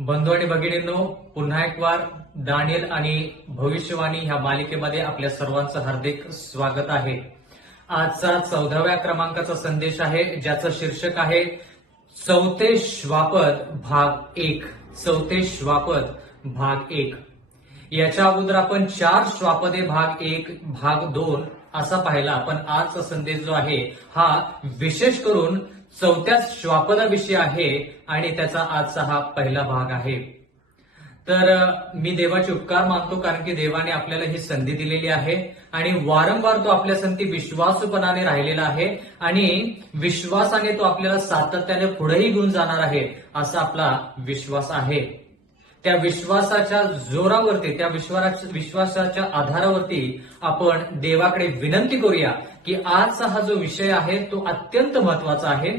बंधू आणि भगिनींनो, पुन्हा एक वार दानियल आणि भविष्यवाणी ह्या मालिकेमध्ये आपल्या सर्वांचं हार्दिक स्वागत आहे. आजचा 14व्या क्रमांकाचा संदेश आहे, ज्याचं शीर्षक आहे चौथे श्वापद भाग 1. चौथे श्वापद भाग 1. याच्या अगोदर आपण 4 श्वापदे भाग 1, भाग 2 असा पाहिला. पण आजचा संदेश जो आहे हा विशेष करून चौथ्या श्वापदाविषयी आहे आणि त्याचा आजचा हा पहिला भाग आहे. तर मी देवाचे उपकार मानतो, कारण की देवाने आपल्याला ही संधी दिलेली आहे आणि वारंवार तो आपल्या संगती विश्वासूपणाने राहिलेला आहे आणि विश्वासाने तो आपल्याला सातत्याने पुढेही घेऊन जाणार आहे असा आपला विश्वास आहे. त्या विश्वासाच्या जोरावरती, त्या विश्वासाच्या आधारावरती आपण देवाकडे विनंती करूया की आजचा हा जो विषय आहे तो अत्यंत महत्वाचा आहे.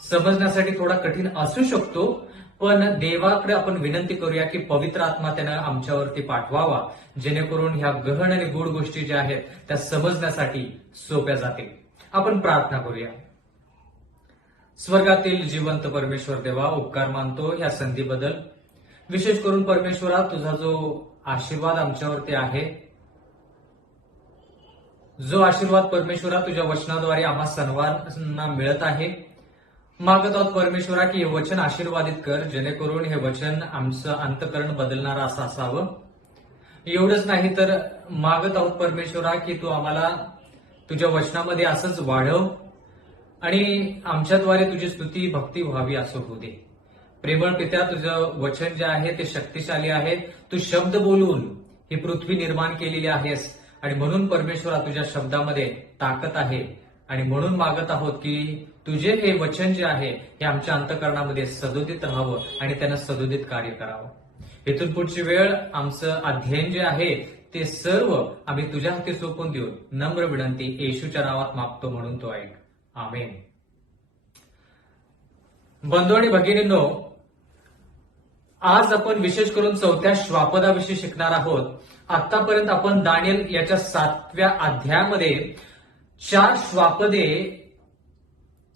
समजण्यासाठी थोडा कठीण असू शकतो, पण देवाकडे आपण विनंती करूया की पवित्र आत्मा त्यानं आमच्यावरती पाठवावा, जेणेकरून ह्या गहन आणि गूढ गोष्टी ज्या आहेत त्या समजण्यासाठी सोप्या जातील. आपण प्रार्थना करूया. स्वर्गातील जिवंत परमेश्वर देवा, उपकार मानतो ह्या संधीबद्दल. विशेष करून परमेश्वरा, तुझा जो आशीर्वाद आमच्यावरती आहे, जो आशीर्वाद परमेश्वरा तुझ्या वचनाद्वारे आम्हा सर्वांना मिळत आहे, मागत आहोत परमेश्वरा की हे वचन आशीर्वादित कर, जेणेकरून हे वचन आमचं अंतःकरण बदलणारं असं असावं. एवढंच नाही तर मागत आहोत परमेश्वरा की तू आम्हाला तुझ्या वचनामध्ये असंच वाढव आणि आमच्याद्वारे तुझी स्तुती भक्ती व्हावी असं होऊ दे. प्रेमळ पित्या, तुझं वचन जे आहे ते शक्तिशाली आहे. तू शब्द बोलून ही पृथ्वी निर्माण केलेली आहेस आणि म्हणून परमेश्वरा तुझ्या शब्दामध्ये ताकद आहे आणि म्हणून मागत आहोत की तुझे हे वचन जे आहे हे आमच्या अंतःकरणामध्ये सदोदित राहावं आणि त्यानं सदोदित कार्य करावं. इथून पुढची वेळ आमचं अध्ययन जे आहे ते सर्व आम्ही तुझ्या हाती सोपवून देऊन नम्र विनंती येशूच्या नावात मागतो, म्हणून तो ऐक. आमेन. बंधू आणि भगिनींनो, आज आपण विशेष करून चौथ्या श्वापदाविषयी शिकणार आहोत. आतापर्यंत आपण दानियल याच्या 7व्या अध्यायामध्ये 4 श्वापदे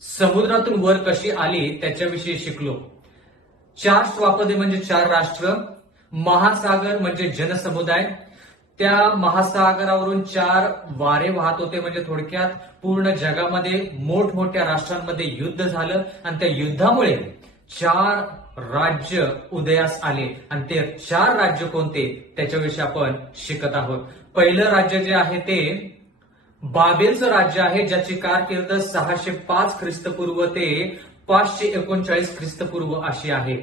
समुद्रातून वर कशी आली त्याच्याविषयी शिकलो. 4 श्वापदे म्हणजे 4 राष्ट्र, महासागर म्हणजे जनसमुदाय, त्या महासागरावरून 4 वारे वाहत होते. म्हणजे थोडक्यात पूर्ण जगामध्ये मोठमोठ्या राष्ट्रांमध्ये युद्ध झालं आणि त्या युद्धामुळे 4 राज्य उदयास आले आणि ते 4 राज्य कोणते त्याच्याविषयी आपण शिकत आहोत. पहिलं राज्य जे आहे ते बाबेलचं राज्य आहे, ज्याची कारकीर्द 605 ख्रिस्तपूर्व ते 539 ख्रिस्तपूर्व अशी आहे.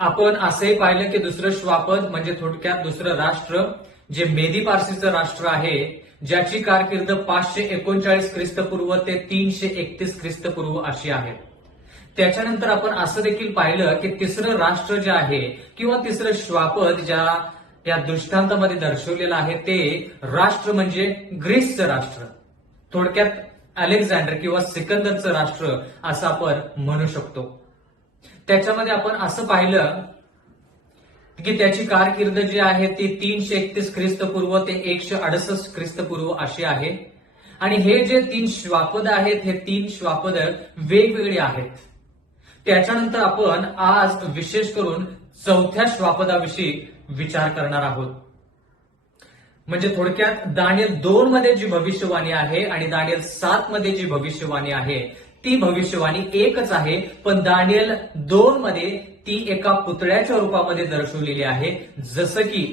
आपण असंही पाहिलं की दुसरं श्वापद म्हणजे थोडक्यात दुसरं राष्ट्र जे मेदी पारसीचं राष्ट्र आहे, ज्याची कारकीर्द 539 ख्रिस्तपूर्व ते 331 ख्रिस्तपूर्व अशी आहे. त्याच्यानंतर आपण असं देखील पाहिलं की तिसरं राष्ट्र जे आहे किंवा तिसरं श्वापद ज्या या दृष्टांतामध्ये दर्शवलेलं आहे ते राष्ट्र म्हणजे ग्रीसचं राष्ट्र, थोडक्यात अलेक्झांडर किंवा सिकंदरचं राष्ट्र असं आपण म्हणू शकतो. त्याच्यामध्ये आपण असं पाहिलं की त्याची कारकीर्द जी आहे ती 331 ख्रिस्तपूर्व ते 168 ख्रिस्तपूर्व अशी आहे. आणि हे जे 3 श्वापद आहेत हे 3 श्वापद वेगवेगळे आहेत. त्याच्यानंतर आपण आज विशेष करून चौथ्या श्वापदाविषयी विचार करणार आहोत. म्हणजे थोडक्यात दानियल 2 मध्ये जी भविष्यवाणी आहे आणि दानियल 7 मध्ये जी भविष्यवाणी आहे ती भविष्यवाणी एकच आहे, पण दानियल 2 मध्ये ती एका पुतळ्याच्या रूपामध्ये दर्शवलेली आहे. जसं की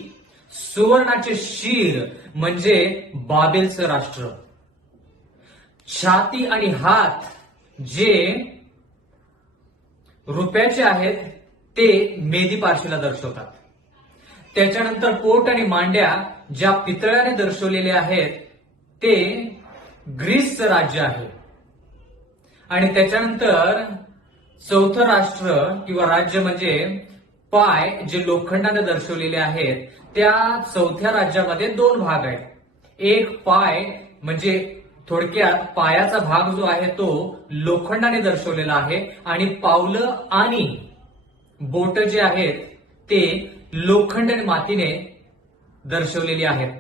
सुवर्णाचे शीर म्हणजे बाबेलचं राष्ट्र, छाती आणि हात जे रुपयाचे आहेत ते मेदी पारशीला दर्शवतात. त्याच्यानंतर पोट आणि मांड्या ज्या पितळाने दर्शवलेले आहेत ते ग्रीसचं राज्य आहे. आणि त्याच्यानंतर चौथं राष्ट्र किंवा राज्य म्हणजे पाय जे लोखंडाने दर्शवलेले आहेत. त्या चौथ्या राज्यामध्ये 2 भाग आहेत. एक पाय म्हणजे थोडक्यात पायाचा भाग जो आहे तो लोखंडाने दर्शवलेला आहे आणि पावलं आणि बोट जे आहेत ते लोखंड आणि मातीने दर्शवलेली आहेत.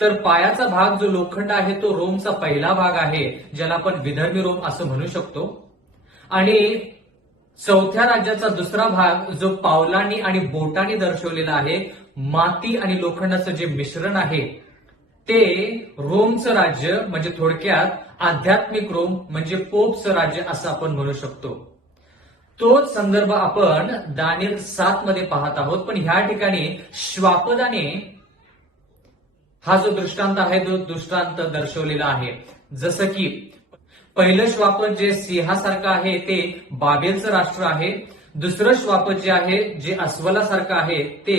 तर पायाचा भाग जो लोखंड आहे तो रोमचा पहिला भाग आहे, ज्याला आपण विधर्मी रोम असं म्हणू शकतो. आणि चौथ्या राज्याचा दुसरा भाग जो पावलांनी आणि बोटांनी दर्शवलेला आहे, माती आणि लोखंडाचं जे मिश्रण आहे, ते रोमचं राज्य म्हणजे थोडक्यात आध्यात्मिक रोम म्हणजे पोपचं राज्य असं आपण म्हणू शकतो. तोच संदर्भ आपण दानिएल 7 मध्ये पाहत आहोत. पण ह्या ठिकाणी श्वापदाने हा जो दृष्टांत आहे तो दृष्टांत दर्शवलेला आहे. जसं की पहिलं श्वापद जे सिंहासारखं आहे ते बाबेलचं राष्ट्र आहे. दुसरं श्वापद जे आहे जे अस्वलासारखं आहे ते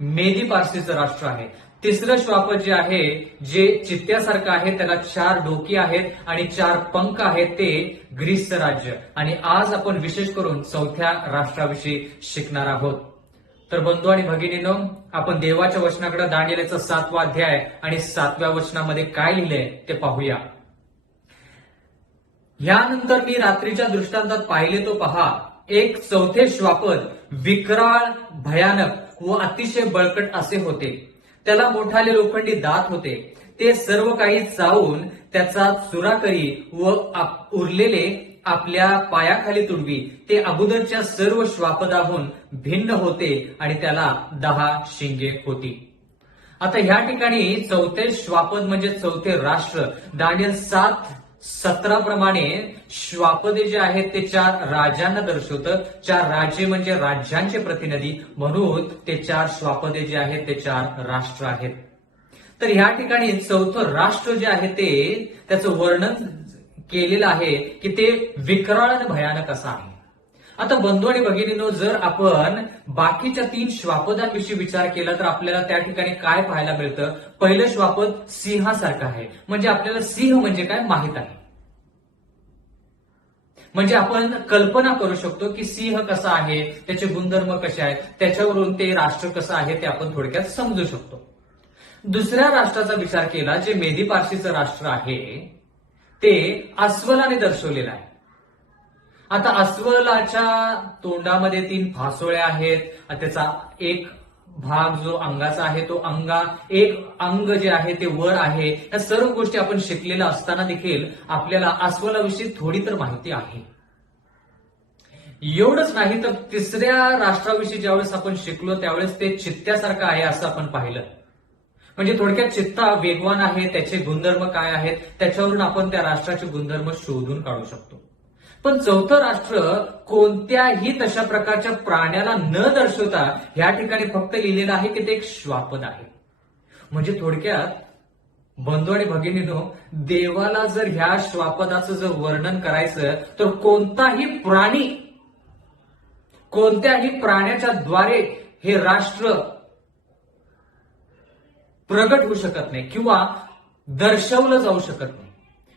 मेदी पारसीचं राष्ट्र आहे. तिसरं श्वापद जे आहे जे चित्त्यासारखं आहे, त्याला 4 डोकी आहेत आणि 4 पंख आहेत, ते ग्रीसचं राज्य. आणि आज आपण विशेष करून चौथ्या राष्ट्राविषयी शिकणार आहोत. तर बंधू आणि भगिनींनो, आपण देवाच्या वचनाकडे दानिएलचा 7वा अध्याय आणि 7व्या वचनामध्ये काय लिहिलंय ते पाहूया. यानंतर मी रात्रीच्या दृष्टांतात पाहिले तो पहा, एक चौथे श्वापद विक्राळ, भयानक व अतिशय बळकट असे होते. त्याला मोठाले लोखंडी दात होते. ते सर्व काही चावून त्याचा चुरा करी व उरलेले आपल्या पायाखाली तुडवी. ते अगोदरच्या सर्व श्वापदाहून भिन्न होते आणि त्याला 10 शिंगे होती. आता ह्या ठिकाणी चौथे श्वापद म्हणजे चौथे राष्ट्र दानिएल 7:17 प्रमाणे श्वापदे जे आहेत ते 4 राजांना दर्शवतं. 4 राज्ये म्हणजे राज्यांचे प्रतिनिधी, म्हणून ते 4 श्वापदे जे आहेत ते 4 राष्ट्र आहेत. तर ह्या ठिकाणी चौथं राष्ट्र जे आहे ते त्याचं वर्णन केलेलं आहे की ते विक्राळ आणि भयानक असं आहे. आता बंधू आणि भगिनींनो, जर आपण बाकीच्या 3 श्वापदांविषयी विचार केला तर आपल्याला त्या ठिकाणी काय पाहायला मिळतं. पहिलं श्वापद सिंहासारखं आहे, म्हणजे आपल्याला सिंह म्हणजे काय माहित आहे. म्हणजे आपण कल्पना करू शकतो की सिंह कसा आहे, त्याचे गुणधर्म कसे आहेत, त्याच्यावरून ते राष्ट्र कसं आहे ते आपण थोडक्यात समजू शकतो. दुसऱ्या राष्ट्राचा विचार केला जे मेदी पारसीचं राष्ट्र आहे, ते अस्वलाने दर्शवलेलं आहे. आता अस्वलाच्या तोंडामध्ये 3 फासोळ्या आहेत. त्याचा एक भाग जो अंगाचा आहे तो एक अंग जे आहे ते वर आहे. या सर्व गोष्टी आपण शिकलेल्या असताना देखील आपल्याला अस्वलाविषयी थोडी तर माहिती आहे. एवढंच नाही तर तिसऱ्या राष्ट्राविषयी ज्यावेळेस आपण शिकलो त्यावेळेस ते चित्त्यासारखं आहे असं आपण पाहिलं. म्हणजे थोडक्यात चित्ता वेगवान आहे, त्याचे गुणधर्म काय आहेत त्याच्यावरून आपण त्या राष्ट्राचे गुणधर्म शोधून काढू शकतो. पण चौथं राष्ट्र कोणत्याही तशा प्रकारच्या प्राण्याला न दर्शवता या ठिकाणी फक्त लिहिलेलं आहे की ते एक श्वापद आहे. म्हणजे थोडक्यात बंधू आणि भगिनींनो, देवाला जर ह्या श्वापदाचं जर वर्णन करायचं तर कोणत्याही प्राण्याच्या द्वारे हे राष्ट्र प्रगट होऊ शकत नाही किंवा दर्शवलं जाऊ शकत नाही.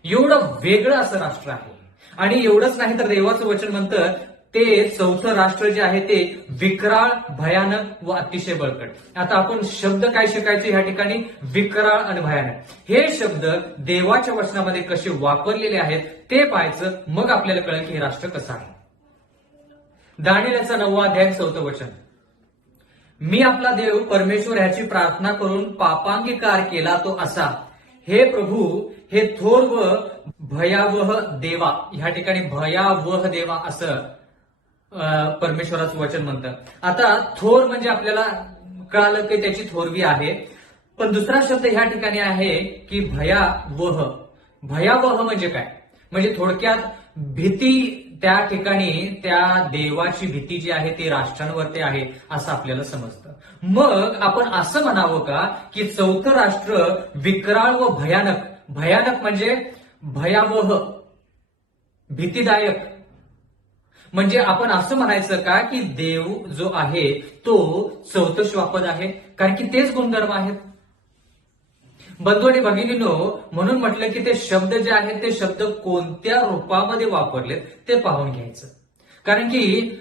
एवढं वेगळं असं राष्ट्र आहे. आणि एवढंच नाही तर देवाचं वचन म्हणतं ते चौथं राष्ट्र जे आहे ते विक्राळ, भयानक व अतिशय बळकट. आता आपण शब्द काय शिकायचे ह्या ठिकाणी, विक्राळ आणि भयानक. हे शब्द देवाच्या वचनामध्ये कसे वापरलेले आहेत ते पाहायचं, मग आपल्याला कळेल की हे राष्ट्र कसं आहे. दानिएलचा 9वा अध्याय 4थं वचन. मी आपला देव परमेश्वर ह्याची प्रार्थना करून पापांगीकार केला तो असा, हे प्रभू, हे थोर व भयावह देवा. ह्या ठिकाणी भयावह देवा असं परमेश्वराचं वचन म्हणतं. आता थोर म्हणजे आपल्याला कळालं की त्याची थोरवी आहे, पण दुसरा शब्द ह्या ठिकाणी आहे की भयावह. भयावह म्हणजे काय, म्हणजे थोडक्यात भीती. त्या ठिकाणी त्या देवाची भीती जी आहे ती राष्ट्रांवरती आहे असं आपल्याला समजतं. मग आपण असं म्हणावं का की चौथं राष्ट्र विक्राळ व भयानक. भयानक म्हणजे भयावह, भीतीदायक. म्हणजे आपण असं म्हणायचं का की देव जो आहे तो चौथं श्वापद आहे, कारण की तेच गुणधर्म आहेत. बंधू आणि भगिनींनो, म्हणून म्हटलं की ते शब्द जे आहेत ते शब्द कोणत्या रूपामध्ये वापरलेत ते पाहून घ्यायचं. कारण की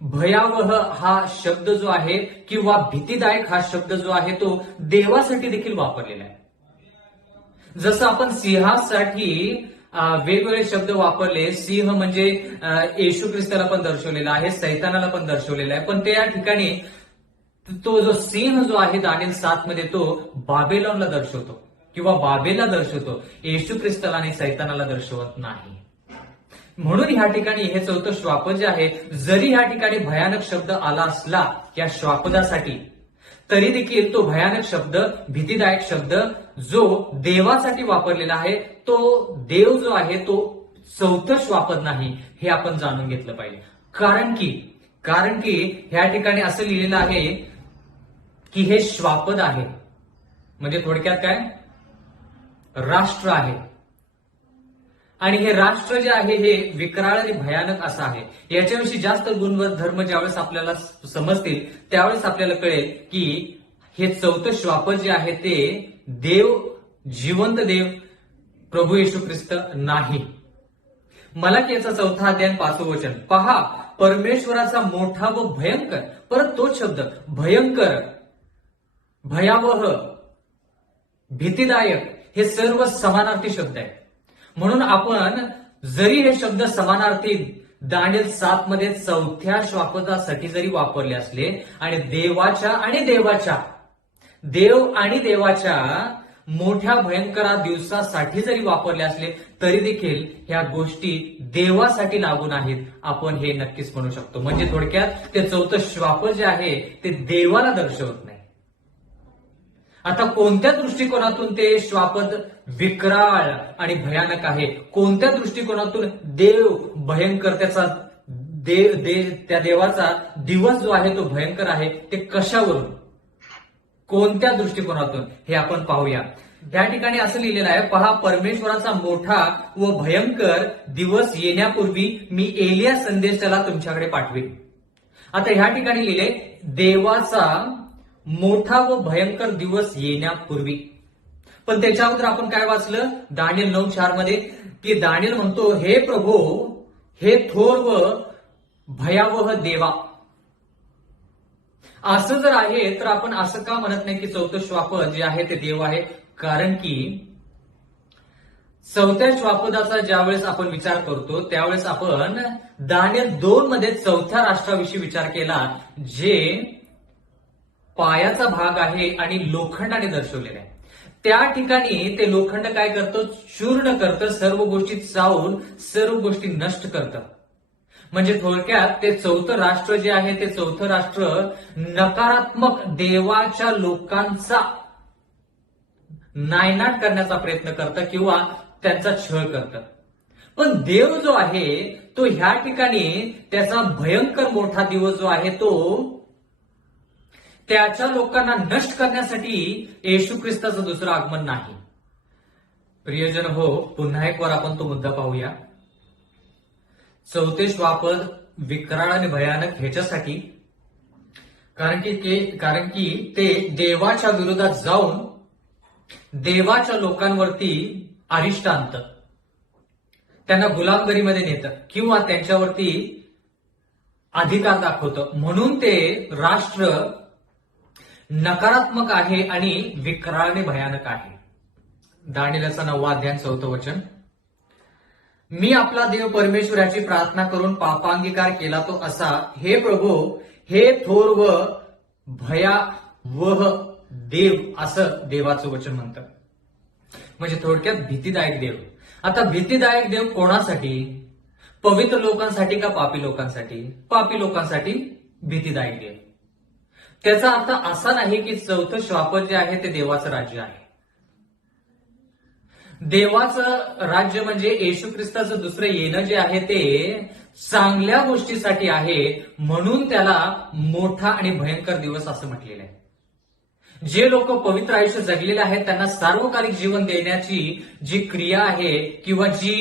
भयावह हा शब्द जो आहे किंवा भीतीदायक हा शब्द जो आहे तो देवासाठी देखील वापरलेला आहे. जसं आपण सिंहासाठी वेगवेगळे शब्द वापरले. सिंह म्हणजे येशू ख्रिस्ताला पण दर्शवलेला आहे, सैतानाला पण दर्शवलेला आहे. पण ते या ठिकाणी तो जो सिंह जो आहे दानिएल 7 मध्ये तो बाबेलोनला दर्शवतो किंवा बाबेला दर्शवतो. येशू ख्रिस्ताला आणि सैतानाला दर्शवत नाही. म्हणून ह्या ठिकाणी हे चौथं श्वापद जे आहे, जरी ह्या ठिकाणी भयानक शब्द आला असला या श्वापदासाठी, तरी देखील तो भयानक शब्द, भीतीदायक शब्द जो देवासाठी वापरलेला आहे, तो देव जो आहे तो चौथं श्वापद नाही, हे आपण जाणून घेतलं पाहिजे. कारण की ह्या ठिकाणी असं लिहिलेलं आहे की हे श्वापद आहे, म्हणजे थोडक्यात काय, राष्ट्र आहे. आणि हे राष्ट्र जे आहे हे विकराळ आणि भयानक असं आहे. याच्याविषयी जास्त गुणधर्म ज्यावेळेस आपल्याला समजतील त्यावेळेस आपल्याला कळेल की हे चौथं श्वापद जे आहे ते देव, जिवंत देव प्रभू येशू ख्रिस्त नाही. मलाकीचा 4 अध्याय 5 वचन पहा, परमेश्वराचा मोठा व भयंकर, परत तोच शब्द भयंकर, भयावह, भीतीदायक, हे सर्व समानार्थी शब्द आहेत. म्हणून आपण जरी हे शब्द समानार्थी दानिएल 7 मध्ये चौथ्या श्वापदासाठी जरी वापरले असले आणि देव आणि देवाच्या मोठ्या भयंकरा दिवसासाठी जरी वापरले असले, तरी देखील ह्या गोष्टी देवासाठी लागू नाहीत, आपण हे नक्कीच म्हणू शकतो. म्हणजे थोडक्यात ते चौथं श्वापद जे आहे ते देवाला दर्शवत नाही. आता कोणत्या दृष्टिकोनातून ते श्वापद विकराळ आणि भयानक आहे, कोणत्या दृष्टिकोनातून देव भयंकर, त्याचा त्या देवाचा दिवस जो आहे तो भयंकर आहे, ते कशावरून, कोणत्या दृष्टिकोनातून, हे आपण पाहूया. या ठिकाणी असं लिहिलेलं आहे, पहा, परमेश्वराचा मोठा व भयंकर दिवस येण्यापूर्वी मी एलिया संदेशाला तुमच्याकडे पाठवेन. आता ह्या ठिकाणी लिहिले देवाचा मोठा व भयंकर दिवस येण्यापूर्वी. पण त्याच्या अगोदर आपण काय वाचलं, दानिएल 9:4 मध्ये, की दानिएल म्हणतो, हे प्रभो, हे थोर व भयावह देवा. असं जर आहे तर आपण असं का म्हणत नाही की चौथं श्वापद जे आहे ते देव आहे? कारण की चौथ्या श्वापदाचा ज्यावेळेस आपण विचार करतो त्यावेळेस आपण दानिएल 2 मध्ये चौथ्या राष्ट्राविषयी विचार केला, जे पायाचा भाग आहे आणि लोखंडाने दर्शवलेला आहे. त्या ठिकाणी ते लोखंड काय करतं, चूर्ण करतं, सर्व गोष्टी चावून सर्व गोष्टी नष्ट करतं. म्हणजे थोडक्यात ते चौथं राष्ट्र जे आहे ते चौथं राष्ट्र नकारात्मक देवाच्या लोकांचा नायनाट करण्याचा प्रयत्न करतं किंवा त्यांचा छळ करतं. पण देव जो आहे तो ह्या ठिकाणी त्याचा भयंकर मोठा दिवस जो आहे तो त्याच्या लोकांना नष्ट करण्यासाठी येशू ख्रिस्ताचं दुसरं आगमन नाही. प्रियजन हो, पुन्हा एक वर आपण तो मुद्दा पाहूया. चौथे श्वापद विकराळ आणि भयानक ह्याच्यासाठी कारण की ते देवाच्या विरोधात जाऊन देवाच्या लोकांवरती अरिष्ट आणतं, त्यांना गुलामगिरीमध्ये नेतं किंवा त्यांच्यावरती अधिकार दाखवतं. म्हणून ते राष्ट्र नकारात्मक आहे आणि विकराळने भयानक आहे. दानिएलचा 9 अध्याय 4 वचन, मी आपला देव परमेश्वर याची प्रार्थना करून पापांगीकार केला तो असा, हे प्रभू, हे थोर व भयावह देव, असं देवाचं वचन म्हणतं. म्हणजे थोडक्यात भीतीदायक देव. आता भीतीदायक देव कोणासाठी? पवित्र लोकांसाठी का पापी लोकांसाठी? पापी लोकांसाठी भीतीदायक देव. त्याचा अर्थ असा नाही की चौथं श्वापद जे आहे ते देवाचं राज्य आहे. देवाचं राज्य म्हणजे येशू ख्रिस्ताचं दुसरं येणं जे आहे ते चांगल्या गोष्टीसाठी आहे, म्हणून त्याला मोठा आणि भयंकर दिवस असं म्हटलेलं आहे. जे लोक पवित्र आयुष्य जगलेले आहेत त्यांना सार्वकालिक जीवन देण्याची जी क्रिया आहे किंवा जी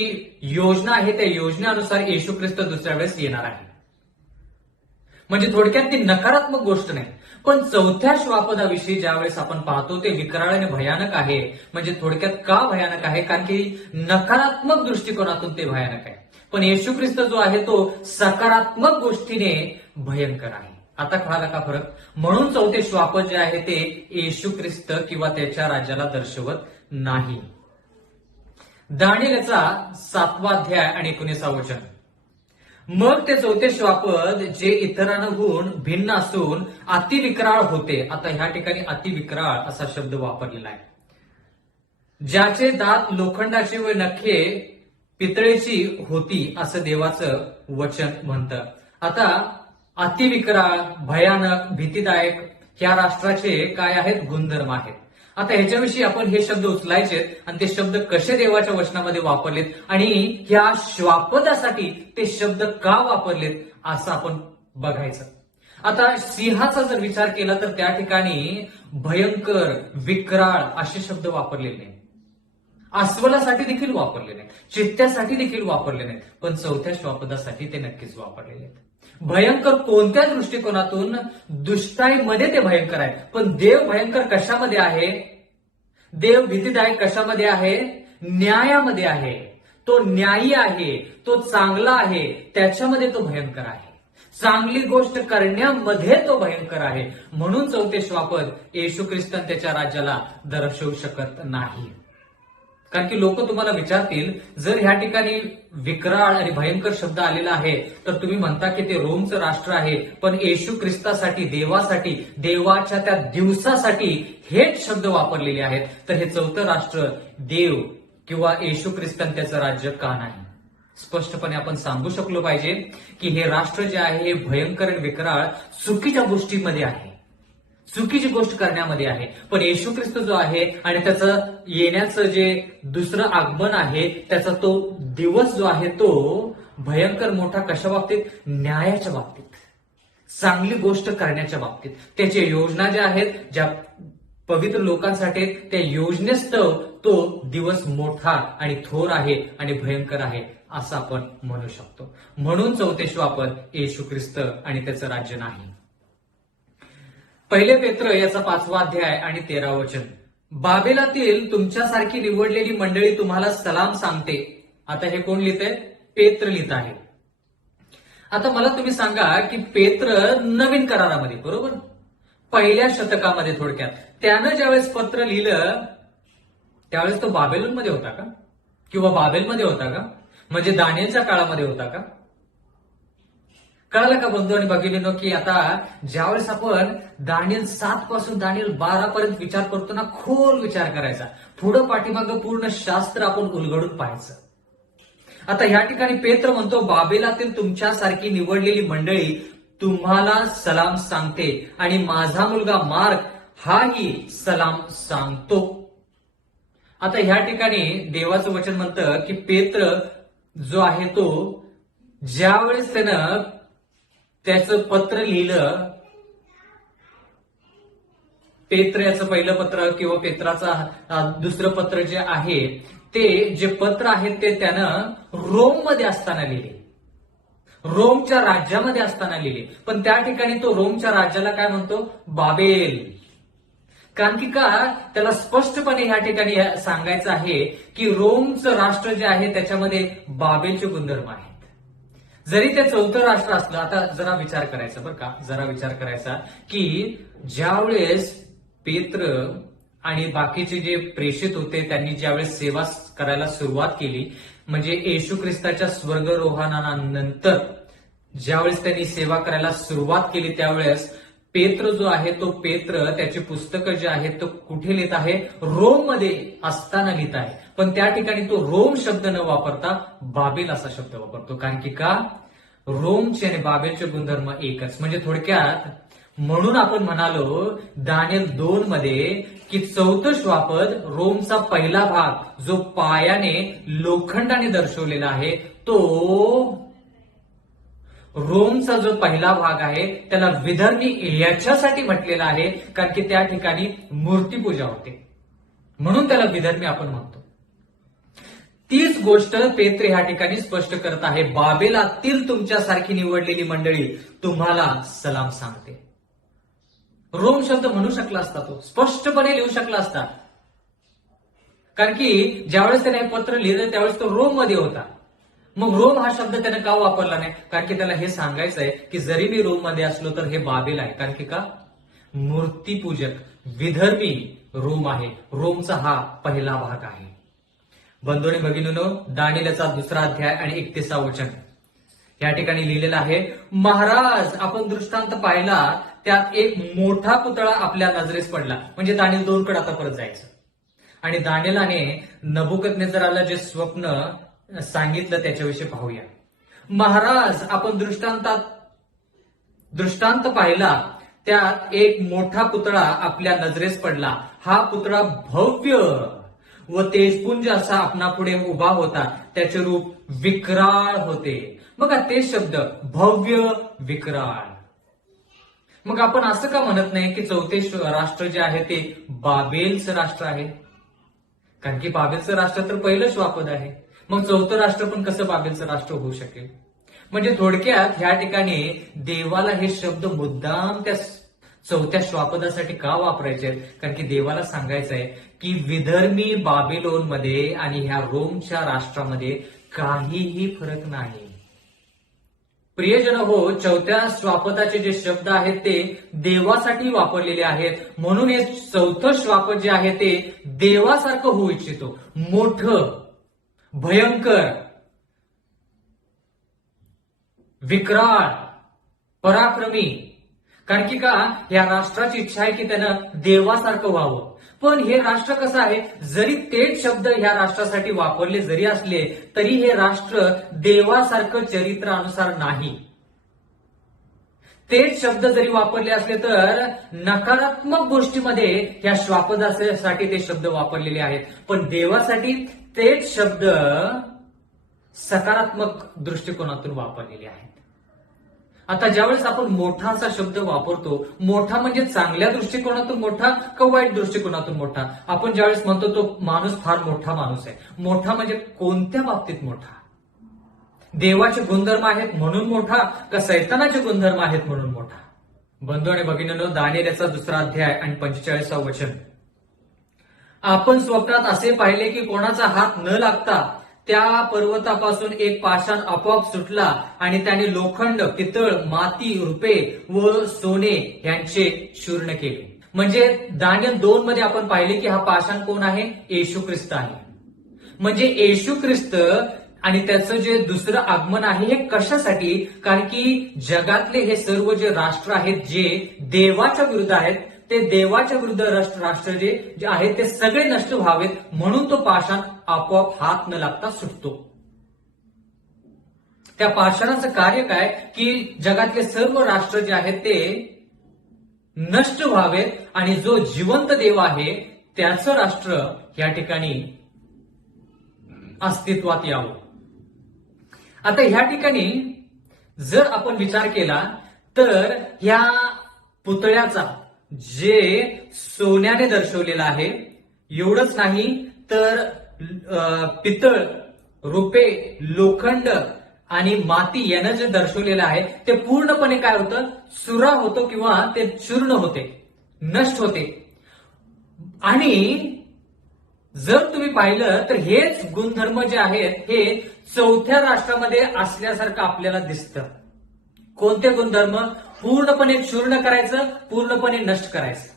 योजना आहे त्या योजनेनुसार येशू ख्रिस्त दुसऱ्या वेळेस येणार आहे. म्हणजे थोडक्यात ती नकारात्मक गोष्ट नाही. पण चौथ्या श्वापदाविषयी ज्यावेळेस आपण पाहतो ते विकराळ आणि भयानक आहे. म्हणजे थोडक्यात का भयानक आहे? कारण की नकारात्मक दृष्टिकोनातून ते भयानक आहे. पण येशू ख्रिस्त जो आहे तो सकारात्मक गोष्टीने भयंकर आहे. आता कळाला का फरक? म्हणून चौथे श्वापद जे आहे ते येशू ख्रिस्त किंवा त्याच्या राज्याला दर्शवत नाही. दानिएलचा 7 अध्याय आणि 19 वचन, मग ते चौथे श्वापद जे इतरांहून भिन्न असून अतिविकराळ होते. आता ह्या ठिकाणी अतिविकराळ असा शब्द वापरलेला आहे. ज्याचे दात लोखंडाचे व नखे पितळेची होती असं देवाचं वचन म्हणतं. आता अतिविकराळ, भयानक, भीतीदायक ह्या राष्ट्राचे काय आहेत? गुणधर्म आहेत. आता ह्याच्याविषयी आपण हे शब्द उचलायचे आणि ते शब्द कसे देवाच्या वचनामध्ये वापरलेत आणि ह्या श्वापदासाठी ते शब्द का वापरलेत असं आपण बघायचं. आता सिंहाचा जर विचार केला तर त्या ठिकाणी भयंकर, विक्राळ असे शब्द वापरलेले नाही. अस्वलासाठी देखील वापरले नाही, चित्त्यासाठी देखील वापरले नाहीत, पण चौथ्या श्वापदासाठी ते नक्कीच वापरलेले आहेत. भयंकर कोणत्या दृष्टिकोनातून? दुष्टाईमध्ये ते भयंकर आहे. पण देव भयंकर कशामध्ये आहे? देव भीतीदायक कशामध्ये आहे? न्यायामध्ये आहे. तो न्यायी आहे, तो चांगला आहे, त्याच्यामध्ये तो भयंकर आहे. चांगली गोष्ट करण्यामध्ये तो भयंकर आहे. म्हणून चौथे श्वापद येशू ख्रिस्त त्याच्या राज्याला दर्शवू शकत नाही. कारण की लोक तुम्हाला विचारतील, जर ह्या ठिकाणी विक्राळ आणि भयंकर शब्द आलेला आहे तर तुम्ही म्हणता की ते रोमचं राष्ट्र आहे, पण येशू ख्रिस्तासाठी, देवासाठी, देवाच्या त्या दिवसासाठी हेच शब्द वापरलेले आहेत. तर हे चौथं राष्ट्र देव किंवा येशू ख्रिस्त त्याचं राज्य का नाही? स्पष्टपणे आपण सांगू शकलो पाहिजे की हे राष्ट्र जे आहे हे भयंकर आणि विक्राळ चुकीच्या गोष्टीमध्ये आहे, चुकीची गोष्ट करण्यामध्ये आहे. पण येशू ख्रिस्त जो आहे आणि त्याचं येण्याचं जे दुसरं आगमन आहे, त्याचा तो दिवस जो आहे तो भयंकर मोठा कशा बाबतीत? न्यायाच्या बाबतीत, चांगली गोष्ट करण्याच्या बाबतीत. त्याच्या योजना ज्या आहेत, ज्या पवित्र लोकांसाठी, त्या योजनेस्तव तो दिवस मोठा आणि थोर आहे आणि भयंकर आहे असं आपण म्हणू शकतो. म्हणून चौथे श्वापद येशू ख्रिस्त आणि त्याचं राज्य नाही. पहिले पेत्र याचा 5वा अध्याय आणि 13व वचन. बाबेलातील तुमच्यासारखी निवडलेली मंडळी तुम्हाला सलाम सांगते. आता हे कोण लिहित आहे? पेत्र लिहित आहे. आता मला तुम्ही सांगा की पेत्र नवीन करारामध्ये, बरोबर, पहिल्या शतकामध्ये, थोडक्यात त्यानं ज्यावेळेस पत्र लिहिलं त्यावेळेस तो बाबेलोनमध्ये होता का? किंवा बाबेलमध्ये होता का? म्हणजे दानिएलच्या काळामध्ये होता का? कळालं का बंधू आणि भगिनींनो, की आता ज्यावेळेस आपण दानिएल 7 पासून दानिएल 12 पर्यंत विचार करतो ना, खोल विचार करायचा, पुढं पाठीमागं पूर्ण शास्त्र आपण उलगडून पाहायचं. आता ह्या ठिकाणी पेत्र म्हणतो, बाबेलातील तुमच्यासारखी निवडलेली मंडळी तुम्हाला सलाम सांगते आणि माझा मुलगा मार्क हाही सलाम सांगतो. आता ह्या ठिकाणी देवाचं वचन म्हणतं की पेत्र जो आहे तो ज्यावेळेस त्यानं त्याचं पत्र लिहिलं, पेत्र याचं पहिलं पत्र किंवा पेत्राचा दुसरं पत्र जे आहे, ते जे पत्र आहे ते त्यानं रोममध्ये असताना लिहिले, रोमच्या राज्यामध्ये असताना लिहिले. पण त्या ठिकाणी तो रोमच्या राज्याला काय म्हणतो? बाबेल. कारण की का? त्याला स्पष्टपणे ह्या ठिकाणी सांगायचं आहे की रोमचं राष्ट्र जे आहे त्याच्यामध्ये बाबेलचे गुणधर्म आहेत. जरी ते चौथं राष्ट्र असलं, आता जरा विचार करायचा बरं का, जरा विचार करायचा की ज्यावेळेस पेत्र आणि बाकीचे जे प्रेषित होते त्यांनी ज्यावेळेस सेवा करायला सुरुवात केली, म्हणजे येशू ख्रिस्ताच्या स्वर्गरोहणानंतर ज्यावेळेस त्यांनी सेवा करायला सुरुवात केली त्यावेळेस पेत्र जो आहे तो पेत्र त्याची पुस्तकं जे आहेत तो कुठे लिहित आहे? रोममध्ये असताना लिहित आहे. पण त्या ठिकाणी तो रोम शब्द न वापरता बाबेल असा शब्द वापरतो. कारण की का? रोमचे आणि बाबेलचे गुणधर्म एकच. म्हणजे थोडक्यात म्हणून आपण म्हणालो दानिएल 2 मध्ये की चौथं श्वापद रोमचा पहिला भाग जो पायाने लोखंडाने दर्शवलेला आहे, तो रोमचा जो पहिला भाग आहे त्याला विधर्मी याच्यासाठी म्हटलेला आहे कारण की त्या ठिकाणी मूर्तीपूजा होते, म्हणून त्याला विधर्मी आपण म्हणतो. तीच गोष्ट पेत्र ह्या ठिकाणी स्पष्ट करत आहे. बाबेलातील तुमच्यासारखी निवडलेली मंडळी तुम्हाला सलाम सांगते. रोम शब्द म्हणू शकला असता, तो स्पष्टपणे लिहू शकला असता, कारण की ज्यावेळेस त्याने पत्र लिहिलं त्यावेळेस तो रोम मध्ये होता. मग रोम हा शब्द त्याने का वापरला नाही? कारण की त्याला हे सांगायचं आहे की जरी मी रोम मध्ये असलो तर हे बाबेल आहे. कारण की का? मूर्तीपूजक विधर्मी रोम आहे. रोमचा हा पहिला भाग आहे. बंधू आणि भगिनींनो, दानिएलचा 2रा अध्याय आणि 31व वचन या ठिकाणी लिहिलेलं आहे. महाराज, आपण दृष्टांत पाहिला, त्यात एक मोठा पुतळा आपल्या नजरेस पडला. म्हणजे दानिएल 2 कडे आता परत जायचं आणि दानिएलाने नबुकदनेझराला जे स्वप्न सांगितलं त्याच्याविषयी पाहूया. महाराज, आपण दृष्टांत पाहिला, त्यात एक मोठा पुतळा आपल्या नजरेस पडला. हा पुतळा भव्य व तेजपुंज असा आपणापुढे उभा होता. त्याचे रूप विक्राळ होते. बघा ते शब्द, भव्य, विक्राळ. मग आपण असं का म्हणत नाही की चौथे राष्ट्र जे आहे ते बाबेलचं राष्ट्र आहे? कारण की बाबेलचं राष्ट्र तर पहिलं श्वापद आहे. मग चौथं राष्ट्र पण कसं बाबेलचं राष्ट्र होऊ शकेल? म्हणजे थोडक्यात ह्या ठिकाणी देवाला हे शब्द मुद्दाम त्या चौथ्या श्वापदासाठी का वापरायचे? कारण की देवाला सांगायचं आहे की विधर्मी बाबिलोनमध्ये आणि ह्या रोमच्या राष्ट्रामध्ये काहीही फरक नाही. प्रियजन हो, चौथ्या श्वापदाचे जे शब्द आहेत ते देवासाठी वापरलेले आहेत. म्हणून हे चौथं श्वापद जे आहे ते देवासारखं होऊ इच्छितो. मोठं, भयंकर, विक्राळ, पराक्रमी. कारण की का या राष्ट्राची इच्छा आहे की त्यानं देवासारखं व्हावं. पण हे राष्ट्र कसं आहे, जरी तेच शब्द ह्या राष्ट्रासाठी वापरले जरी असले तरी हे राष्ट्र देवासारखं चरित्रानुसार नाही. तेच शब्द जरी वापरले असले तर नकारात्मक गोष्टीमध्ये ह्या श्वापदासाठी ते शब्द वापरलेले आहेत. पण देवासाठी तेच शब्द सकारात्मक दृष्टिकोनातून वापरलेले आहेत. आता ज्यावेळेस आपण मोठा असा शब्द वापरतो, मोठा म्हणजे चांगल्या दृष्टिकोनातून मोठा का वाईट दृष्टिकोनातून मोठा? आपण ज्यावेळेस म्हणतो तो माणूस फार मोठा माणूस आहे, मोठा म्हणजे कोणत्या बाबतीत मोठा? देवाचे गुणधर्म आहेत म्हणून मोठा का सैतानाचे गुणधर्म आहेत म्हणून मोठा? बंधू आणि भगिनींनो, दानिएल याचा 2रा अध्याय आणि 45वे वचन. आपण स्वप्नात असे पाहिले की कोणाचा हात न लागता त्या पर्वतापासून एक पाषाण आपोआप सुटला आणि त्याने लोखंड, पितळ, माती, रुपे व सोने यांचे चूर्ण केले. म्हणजे दानिएल 2 मध्ये आपण पाहिले की हा पाषाण कोण आहे? येशू ख्रिस्त आहे. म्हणजे येशू ख्रिस्त आणि त्याचं जे दुसरं आगमन आहे हे कशासाठी? कारण की जगातले हे सर्व जे राष्ट्र आहेत जे देवाच्या विरुद्ध आहेत, ते देवाच्या विरुद्ध राष्ट्र जे आहेत ते सगळे नष्ट व्हावेत म्हणून तो पाषाण आपोआप हात न लागता सुटतो. त्या पाषाणाचं कार्य काय की जगातले सर्व राष्ट्र जे आहेत ते नष्ट व्हावेत आणि जो जिवंत देव आहे त्याचं राष्ट्र या ठिकाणी अस्तित्वात यावं. आता ह्या ठिकाणी जर आपण विचार केला तर ह्या पुतळ्याचा जे सोन्याने दर्शवलेला आहे, एवढंच नाही तर पितळ, रुपे, लोखंड आणि माती यानं जे दर्शवलेलं आहे ते पूर्णपणे काय होतं? सुरा होतो किंवा ते चूर्ण होते, नष्ट होते. आणि जर तुम्ही पाहिलं तर हेच गुणधर्म जे आहेत हे चौथ्या राष्ट्रामध्ये असल्यासारखं आपल्याला दिसतं. कोणते गुणधर्म? पूर्णपणे चूर्ण करायचं, पूर्णपणे नष्ट करायचं.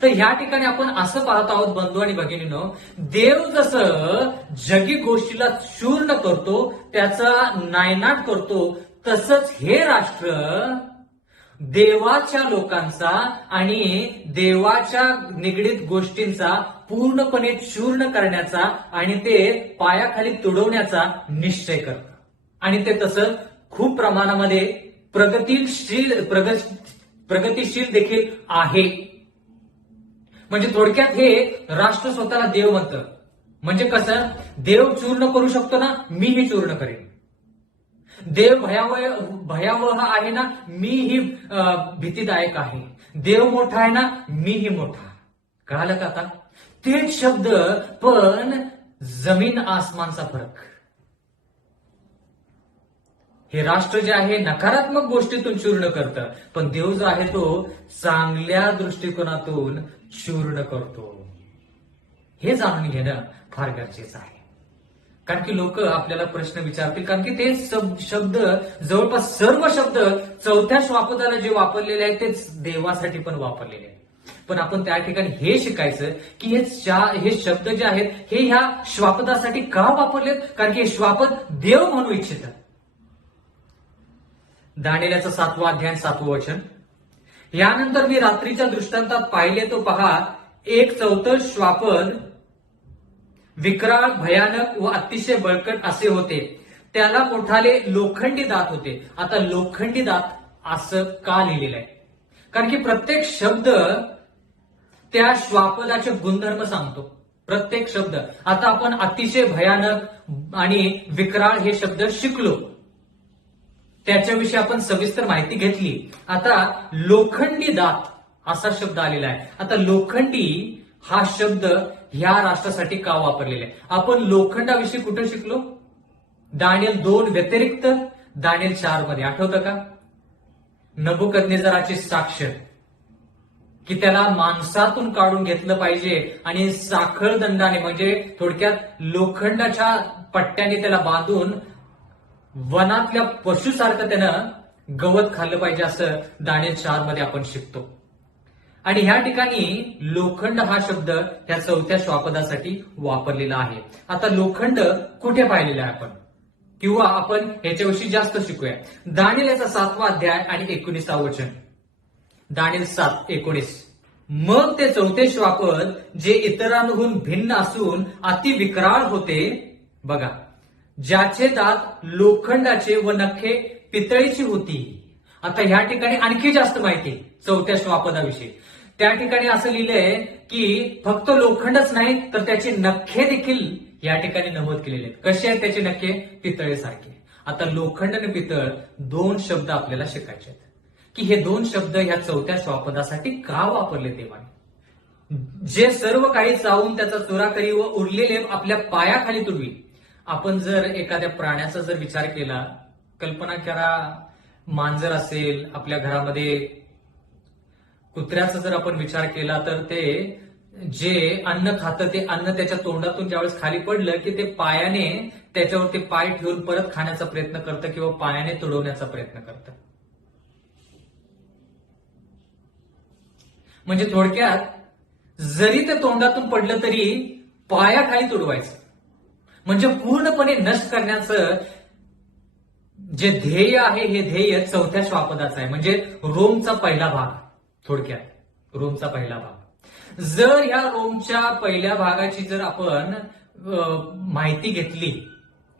तर ह्या ठिकाणी आपण असं पाहत आहोत बंधू आणि भगिनींनो, देव जसं जगी गोष्टीला चूर्ण करतो, त्याचा नायनाट करतो, तसंच हे राष्ट्र देवाच्या लोकांचा आणि देवाच्या निगडीत गोष्टींचा पूर्णपणे चूर्ण करण्याचा आणि ते पायाखाली तुडवण्याचा निश्चय करतं. आणि ते तसं खूप प्रमाणामध्ये प्रगतिशील देखील आहे. म्हणजे थोडक्यात हे राष्ट्र स्वतःला देव म्हणतं. म्हणजे कसं? देव चूर्ण करू शकतो ना, मीही चूर्ण करेन. देव भयावह आहे ना, मीही भीतीदायक आहे. देव मोठा आहे ना, मीही मोठा. कळालं का आता? तेच शब्द पण जमीन आसमानचा फरक. हे राष्ट्र जे आहे नकारात्मक गोष्टीतून चूर्ण करतं, पण देव जो आहे तो चांगल्या दृष्टिकोनातून चूर्ण करतो. हे जाणून घेणं फार गरजेचं आहे. कारण की लोक आपल्याला प्रश्न विचारतील, कारण की ते शब्द जवळपास सर्व शब्द चौथ्या श्वापदाला जे वापरलेले आहेत तेच देवासाठी पण वापरलेले आहेत. पण आपण त्या ठिकाणी हे शिकायचं की हे शब्द जे आहेत हे ह्या श्वापदासाठी का वापरलेत? कारण की हे श्वापद देव म्हणू इच्छितात. दानिएलचा 7वा अध्याय 7वं वचन. यानंतर मी रात्रीच्या दृष्टांतात पाहिले तो पहा, एक चौथं श्वापद विक्राळ, भयानक व अतिशय बळकट असे होते. त्याला मोठाले लोखंडी दात होते. आता लोखंडी दात असं का लिहिलेलं आहे? कारण की प्रत्येक शब्द त्या श्वापदाचे गुणधर्म सांगतो. प्रत्येक शब्द. आता आपण अतिशय भयानक आणि विक्राळ हे शब्द शिकलो, त्याच्याविषयी आपण सविस्तर माहिती घेतली. आता लोखंडी दात असा शब्द आलेला आहे. आता लोखंडी हा शब्द ह्या राष्ट्रासाठी का वापरलेला आहे? आपण लोखंडाविषयी कुठे शिकलो? दानिएल 2 व्यतिरिक्त दानिएल 4 मध्ये. आठवतं का? नबुकदनेझराची साक्ष की त्याला माणसातून काढून घेतलं पाहिजे आणि साखळ दंडाने म्हणजे थोडक्यात लोखंडाच्या पट्ट्याने त्याला बांधून वनातल्या पशुसारखं त्यानं गवत खाल्लं पाहिजे असं दानिएल 4 मध्ये आपण शिकतो. आणि ह्या ठिकाणी लोखंड हा शब्द ह्या चौथ्या श्वापदासाठी वापरलेला आहे. आता लोखंड कुठे पाहिलेला आहे आपण, किंवा आपण ह्याच्याविषयी जास्त शिकूया. दानिएल याचा 7वा अध्याय आणि 19वा वचन. दानिएल 7:19. मग ते चौथे श्वापद जे इतरांहून भिन्न असून अति विक्राळ होते, बघा, ज्याचे दात लोखंडाचे व नखे पितळीची होती. आता ह्या ठिकाणी आणखी जास्त माहिती चौथ्या श्वापदाविषयी. त्या ठिकाणी असं लिहिलंय की फक्त लोखंडच नाही तर त्याचे नखे देखील या ठिकाणी नमूद केलेले आहेत. कसे आहेत त्याचे नखे? पितळेसारखे. आता लोखंड आणि पितळ 2 शब्द आपल्याला शिकायचे आहेत की हे 2 शब्द ह्या चौथ्या श्वापदासाठी का वापरले देवाने. जे सर्व काही चावून त्याचा चुरा करी व उरलेले आपल्या पायाखाली तुडवी. आपण जर एखाद्या प्राण्याचा जर विचार केला, कल्पना करा, मांजर असेल आपल्या घरामध्ये, कुत्र्याचा जर आपण विचार केला तर ते जे अन्न खातं ते अन्न त्याच्या तोंडातून ज्यावेळेस खाली पडलं की ते पायाने त्याच्यावरती पाय ठेवून परत खाण्याचा प्रयत्न करतं किंवा पायाने तुडवण्याचा प्रयत्न करतं. म्हणजे थोडक्यात जरी ते तोंडातून पडलं तरी पायाखाली तुडवायचं. म्हणजे पूर्णपणे नष्ट करण्याचं जे ध्येय आहे हे ध्येय चौथ्या श्वापदाचं आहे. म्हणजे रोमचा पहिला भाग. थोडक्यात रोमचा पहिला भाग. जर या रोमच्या पहिल्या भागाची जर आपण माहिती घेतली,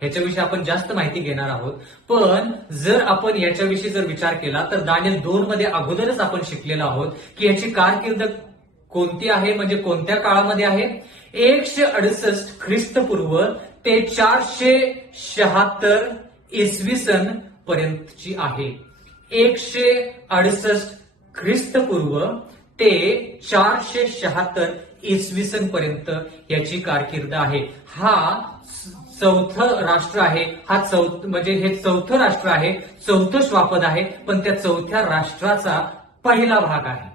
ह्याच्याविषयी आपण जास्त माहिती घेणार आहोत, पण जर आपण याच्याविषयी जर विचार केला तर दानिएल 2 मध्ये अगोदरच आपण शिकलेलो आहोत की याची कारकीर्द कोणती आहे, म्हणजे कोणत्या काळामध्ये आहे. 168 ख्रिस्तपूर्व ते 476 इसवी सन पर्यंतची आहे. 168 ख्रिस्तपूर्व ते 476 इसवी सन पर्यंत याची कारकीर्द आहे. हा चौथं राष्ट्र आहे. म्हणजे हे चौथं राष्ट्र आहे, चौथं श्वापद आहे, पण त्या चौथ्या राष्ट्राचा पहिला भाग आहे.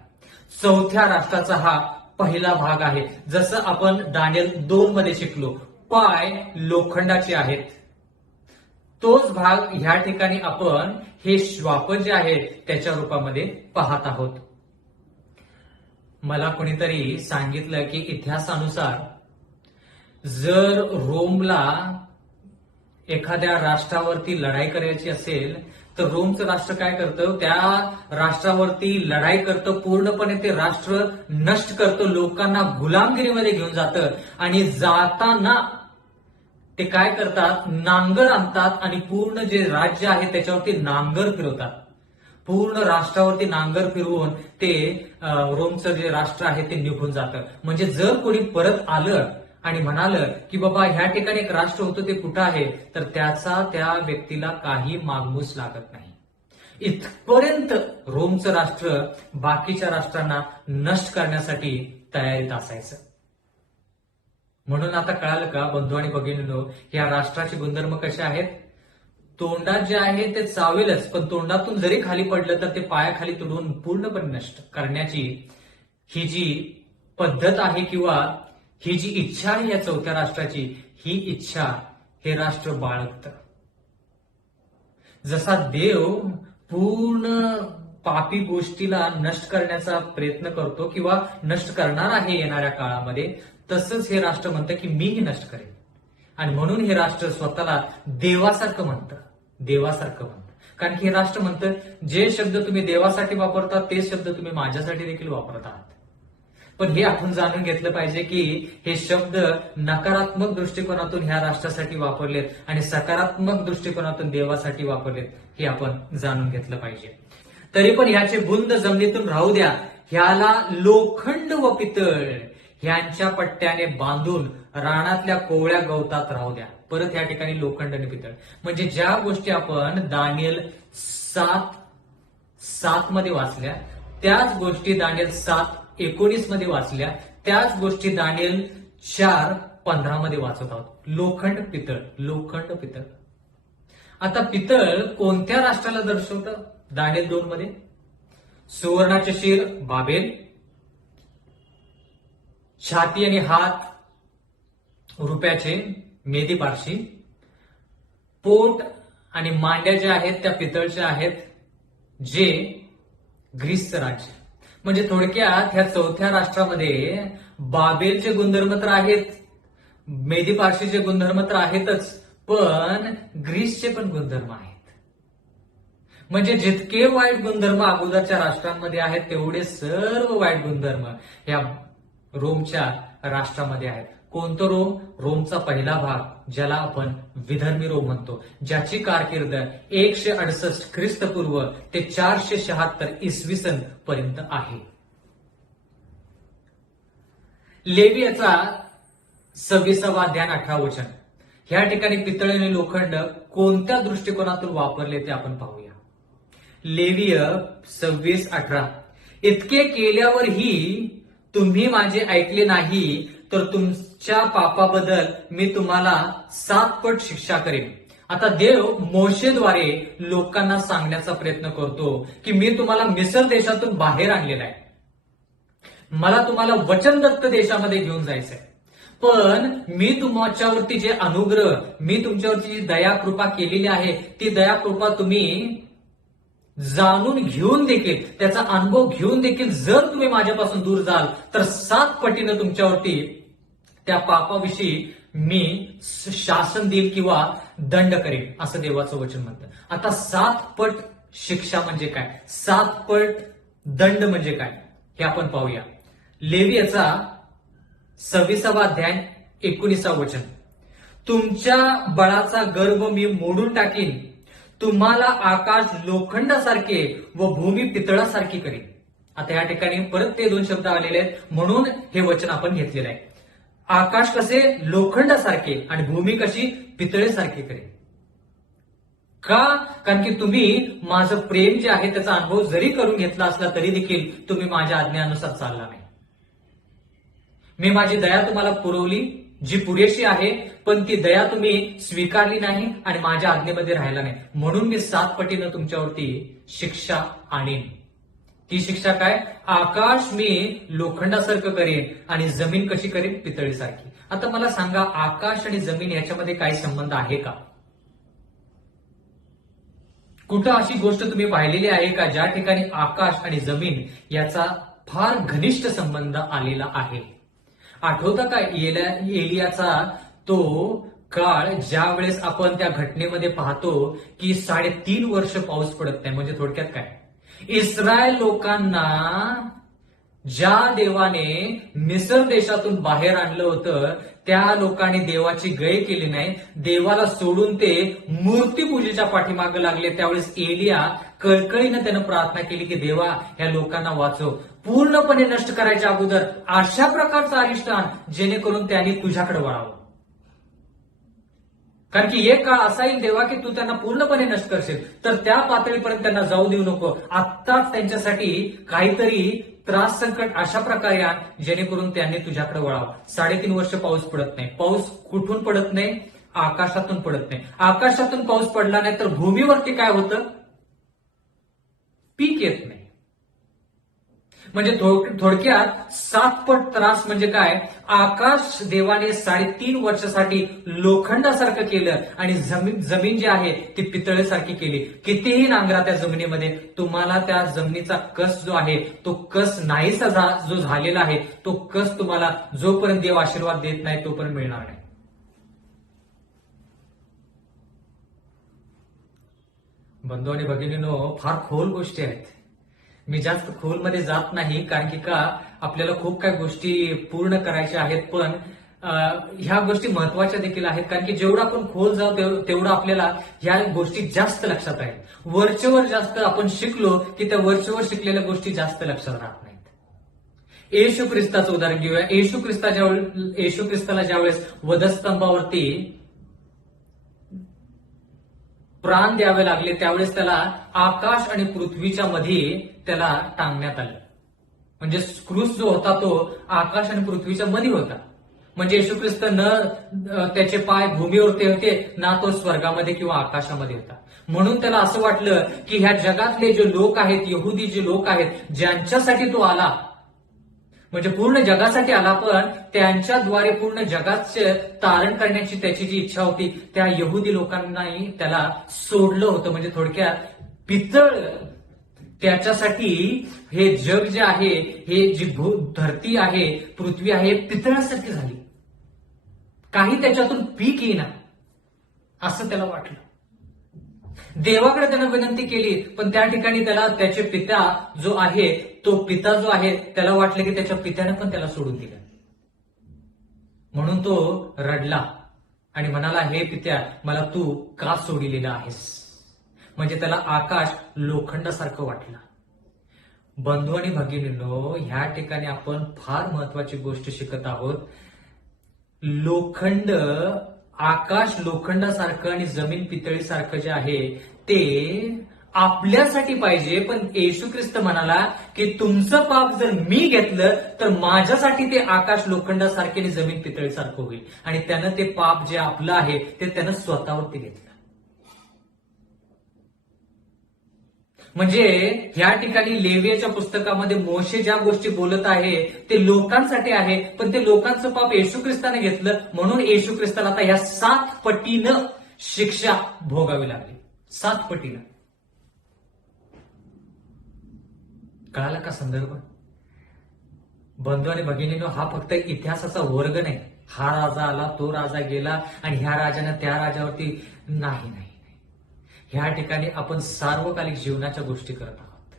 चौथ्या राष्ट्राचा हा पहिला भाग आहे. जसं आपण दानिएल 2 मध्ये शिकलो, पाय लोखंडाचे आहेत. तोच भाग ह्या ठिकाणी आपण हे श्वापद जे आहेत त्याच्या रूपामध्ये पाहत आहोत. मला कोणीतरी सांगितलं की इतिहासानुसार जर रोमला एखाद्या राष्ट्रावरती लढाई करायची असेल तर रोमचं राष्ट्र काय करतं, त्या राष्ट्रावरती लढाई करतं, पूर्णपणे ते राष्ट्र नष्ट करतं, लोकांना गुलामगिरीमध्ये घेऊन जातं आणि जाताना ते काय करतात, नांगर आणतात आणि पूर्ण जे राज्य आहे त्याच्यावरती नांगर फिरवतात. पूर्ण राष्ट्रावरती नांगर फिरवून ते रोमचं जे राष्ट्र आहे ते निघून जातं. म्हणजे जर कोणी परत आलं आणि म्हणालं की बाबा ह्या ठिकाणी एक राष्ट्र होतं ते कुठं आहे, तर त्याचा त्या व्यक्तीला काही मागमूस लागत नाही. इथपर्यंत रोमचं राष्ट्र बाकीच्या राष्ट्रांना नष्ट करण्यासाठी तयारीत असायचं. म्हणून आता कळालं का बंधू आणि भगिनींनो, या राष्ट्राचे गुणधर्म कसे आहेत. तोंडात जे आहे ते चावेलच, पण तोंडातून जरी खाली पडलं तर ते पायाखाली तुडवून पूर्णपणे नष्ट करण्याची ही जी पद्धत आहे किंवा ही जी इच्छा आहे या चौथ्या राष्ट्राची, ही इच्छा हे राष्ट्र बाळगतं. जसा देव पूर्ण पापी गोष्टीला नष्ट करण्याचा प्रयत्न करतो किंवा नष्ट करणार आहे येणाऱ्या काळामध्ये, तसंच हे राष्ट्र म्हणतं की मीही नष्ट करेन. आणि म्हणून हे राष्ट्र स्वतःला देवासारखं म्हणतं. कारण की हे राष्ट्र म्हणतं जे शब्द तुम्ही देवासाठी वापरता तेच शब्द तुम्ही माझ्यासाठी देखील वापरत आहात. पण हे आपण जाणून घेतलं पाहिजे की हे शब्द नकारात्मक दृष्टिकोनातून ह्या राष्ट्रासाठी वापरलेत आणि सकारात्मक दृष्टिकोनातून देवासाठी वापरलेत, हे आपण जाणून घेतलं पाहिजे. तरी पण ह्याचे बुंद जमिनीतून राहू द्या, ह्याला लोखंड व पितळ ह्यांच्या पट्ट्याने बांधून रानातल्या कोवळ्या गवतात राहू द्या. परत या ठिकाणी लोखंड आणि पितळ म्हणजे ज्या गोष्टी आपण दानिएल 7:7 मध्ये वाचल्या, त्याच गोष्टी दानिएल 7:19 मध्ये वाचल्या, त्याच गोष्टी दानिएल 4:15 मध्ये वाचत आहोत. लोखंड पितळ, लोखंड पितळ. आता पितळ कोणत्या राष्ट्राला दर्शवतं? दानिएल 2 मध्ये सुवर्णाचे शिर बाबेल, छाती आणि हात रुपयाचे मेदी पारशी, पोट आणि मांड्या ज्या आहेत त्या पितळच्या आहेत, जे ग्रीसचं राज्य. म्हणजे थोडक्यात ह्या चौथ्या राष्ट्रामध्ये बाबेलचे गुणधर्म तर आहेत, मेदी पारशीचे गुणधर्म तर आहेतच, पण ग्रीसचे पण गुणधर्म आहेत. म्हणजे जितके वाईट गुणधर्म अगोदरच्या राष्ट्रांमध्ये आहेत, तेवढे सर्व वाईट गुणधर्म या रोमच्या राष्ट्रामध्ये आहेत. कोणतं रोम? रोमचा पहिला भाग, ज्याला आपण विधर्मी रोम म्हणतो, ज्याची कारकीर्द 168 ख्रिस्तपूर्व ते 476 इसवी सन पर्यंत आहे. लेवियाचा 26वा अध्याय 18 वचन. ह्या ठिकाणी पितळ आणि लोखंड कोणत्या दृष्टिकोनातून वापरले ते आपण पाहूया. लेवीय 26:18. इतके केल्यावरही तुम्ही माझे ऐकले नाही, तर तुमच्या पापाबद्दल मी तुम्हाला 7 पट शिक्षा करेन. आता देव मोशेद्वारे लोकांना सांगण्याचा प्रयत्न करतो की मी तुम्हाला मिस्र देशातून बाहेर आणलेला आहे, मला तुम्हाला वचनदत्त देशामध्ये घेऊन जायचंय, पण मी तुमच्यावरती जे अनुग्रह, मी तुमच्यावरती जी दया कृपा केलेली आहे, ती दया कृपा तुम्ही जाणून घेऊन देखील, त्याचा अनुभव घेऊन देखील जर तुम्ही माझ्यापासून दूर जाल, तर 7 पटीनं तुमच्यावरती त्या पापाविषयी मी शासन देईल किंवा दंड करेन, असं देवाचं वचन म्हणतं. आता 7 पट शिक्षा म्हणजे काय, 7 पट दंड म्हणजे काय, हे आपण पाहूया. लेवियाचा 26वा अध्याय 19 वचन. तुमच्या बळाचा गर्भ मी मोडून टाकीन, तुम्हाला आकाश लोखंडासारखे व भूमी पितळासारखी करेन. आता या ठिकाणी परत ते 2 शब्द आलेले आहेत, म्हणून हे वचन आपण घेतलेलं आहे. आकाश कसे? लोखंडासारखे, आणि भूमी कशी? पितळेसारखी करेन. का? कारण की तुम्ही माझं प्रेम जे आहे त्याचा अनुभव जरी करून घेतला असला तरी देखील तुम्ही माझ्या आज्ञेनुसार चालला नाही. मी माझी दया तुम्हाला पुरवली, जी पुरेशी आहे, पण ती दया तुम्ही स्वीकारली नाही आणि माझ्या आज्ञेमध्ये राहिला नाही, म्हणून मी 7 पटीनं तुमच्यावरती शिक्षा आणीन. ती शिक्षा काय? आकाश मी लोखंडासारखं करेन आणि जमीन कशी करेन? पितळीसारखी. आता मला सांगा, आकाश आणि जमीन याच्यामध्ये काही संबंध आहे का? कुठं अशी गोष्ट तुम्ही पाहिलेली आहे का ज्या ठिकाणी आकाश आणि जमीन याचा फार घनिष्ठ संबंध आलेला आहे? आठवतं का एलियाचा तो काळ, ज्या वेळेस आपण त्या घटनेमध्ये पाहतो की 3.5 वर्ष पाऊस पडत नाही. म्हणजे थोडक्यात काय, इस्रायल लोकांना ज्या देवाने मिस्र देशातून बाहेर आणलं होतं, त्या लोकांनी देवाची गय केली नाही, देवाला सोडून ते मूर्तीपूजेच्या पाठीमागे लागले. त्यावेळेस एलिया कळकळीनं त्यानं प्रार्थना केली की देवा, ह्या लोकांना वाचव, पूर्णपणे नष्ट करायच्या अगोदर अशा प्रकारचं अरिष्ट आण जेणेकरून त्यांनी तुझ्याकडे वळावं. कारण की एक काळ असा येईल देवा की तू त्यांना पूर्णपणे नष्ट करशील, तर त्या पातळीपर्यंत त्यांना जाऊ देऊ नको. आत्ताच त्यांच्यासाठी काहीतरी त्रास संकट अशा प्रकारे आण जेणेकरून त्यांनी तुझ्याकडे वळावं. 3.5 वर्ष पाऊस पडत नाही. पाऊस कुठून पडत नाही? आकाशातून पडत नाही. आकाशातून पाऊस पडला नाही तर भूमीवरती काय होतं? पीक येत नाही. म्हणजे थोडक्यात 7 पट त्रास म्हणजे काय? आकाश देवाने 3.5 वर्षासाठी लोखंडासारखं केलं आणि जमीन जी आहे ती पितळेसारखी केली. कितीही नांगरा त्या जमिनीमध्ये, तुम्हाला त्या जमिनीचा कस जो आहे तो कस नाहीसा जो झालेला आहे, तो कस तुम्हाला जोपर्यंत देव आशीर्वाद देत नाही तोपर्यंत मिळणार नाही. बंधू आणि भगिनींनो, फार खोल गोष्टी आहेत. मी जास्त खोलमध्ये जात नाही, कारण की का आपल्याला खूप काही गोष्टी पूर्ण करायच्या आहेत, पण ह्या गोष्टी महत्वाच्या देखील आहेत, कारण की जेवढं आपण खोल जाऊ तेवढं आपल्याला ह्या गोष्टी जास्त लक्षात आहेत. वरचेवर जास्त आपण शिकलो की त्या वरचेवर शिकलेल्या गोष्टी जास्त लक्षात राहत नाहीत. येशू ख्रिस्ताचं उदाहरण घेऊया. येशू ख्रिस्ताला ज्यावेळेस वधस्तंभावरती प्राण द्यावे लागले, त्यावेळेस त्याला आकाश आणि पृथ्वीच्या मध्ये त्याला टांगण्यात आलं. म्हणजे क्रूस जो होता तो आकाश आणि पृथ्वीच्या मध्ये होता. म्हणजे येशू ख्रिस्त न त्याचे पाय भूमीवरती होते, ना तो स्वर्गामध्ये किंवा आकाशामध्ये होता. म्हणून त्याला असं वाटलं की ह्या जगातले जे लोक आहेत, यहुदी जे लोक आहेत, ज्यांच्यासाठी तो आला, म्हणजे पूर्ण जगासाठी आला, पण त्यांच्याद्वारे पूर्ण जगाचे तारण करण्याची त्याची जी इच्छा होती, त्या यहुदी लोकांनाही त्याला सोडलं होतं. म्हणजे थोडक्यात पितळ त्याच्यासाठी हे जग जे आहे, हे जी धरती आहे, पृथ्वी आहे, पितळासारखी झाली. काही त्याच्यातून पीक येईना असं त्याला वाटलं. देवाकडे त्यानं विनंती केली, पण त्या ठिकाणी त्याला त्याचे पिता जो आहे, तो पिता जो आहे, त्याला वाटलं की त्याच्या पित्याने पण त्याला सोडून दिलं. म्हणून तो रडला आणि म्हणाला, हे पित्या, मला तू का सोडिलेला आहेस? म्हणजे त्याला आकाश लोखंडासारखं वाटलं. बंधू आणि भगिनींनो, ह्या ठिकाणी आपण फार महत्वाची गोष्ट शिकत आहोत. लोखंड, आकाश लोखंडासारखं आणि जमीन पितळीसारखं जे आहे ते आपल्यासाठी पाहिजे, पण येशू ख्रिस्त म्हणाला की तुमचं पाप जर मी घेतलं तर माझ्यासाठी ते आकाश लोखंडासारखे आणि जमीन पितळीसारखं होईल. आणि त्यानं ते पाप जे आपलं आहे ते त्यानं स्वतःवरती घेतलं. म्हणजे ह्या ठिकाणी लेवियाच्या पुस्तकामध्ये मोशे ज्या गोष्टी बोलत आहे ते लोकांसाठी आहे, पण ते लोकांचं पाप येशू ख्रिस्ताने घेतलं, म्हणून येशू ख्रिस्ताला आता ह्या 7 पटीनं शिक्षा भोगावी लागली. 7 पटीनं. कळाला का संदर्भ? बंधू आणि भगिनींनो, हा फक्त इतिहासाचा वर्ग नाही. हा राजा आला, तो राजा गेला आणि ह्या राजाने त्या राजावरती नाही. ह्या ठिकाणी आपण सार्वकालिक जीवनाच्या गोष्टी करत आहोत.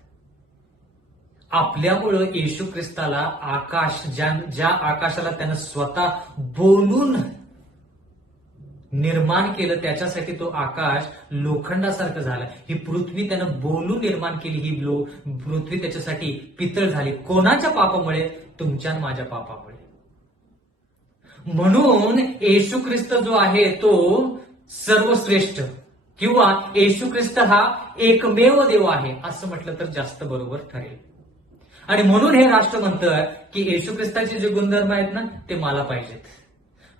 आपल्यामुळं येशू ख्रिस्ताला आकाश, ज्या आकाशाला त्यानं स्वतः बोलून निर्माण केलं, त्याच्यासाठी तो आकाश लोखंडासारखं झाला. ही पृथ्वी त्यानं बोलून निर्माण केली, ही पृथ्वी त्याच्यासाठी पितळ झाली. कोणाच्या पापामुळे? तुमच्या आणि माझ्या पापामुळे. म्हणून येशू ख्रिस्त जो आहे तो सर्वश्रेष्ठ, किंवा येशू ख्रिस्त हा एकमेव देव आहे असं म्हटलं तर जास्त बरोबर ठरेल. आणि म्हणून हे राष्ट्र म्हणतं की येशू ख्रिस्ताचे जे गुणधर्म आहेत ना ते मला पाहिजेत.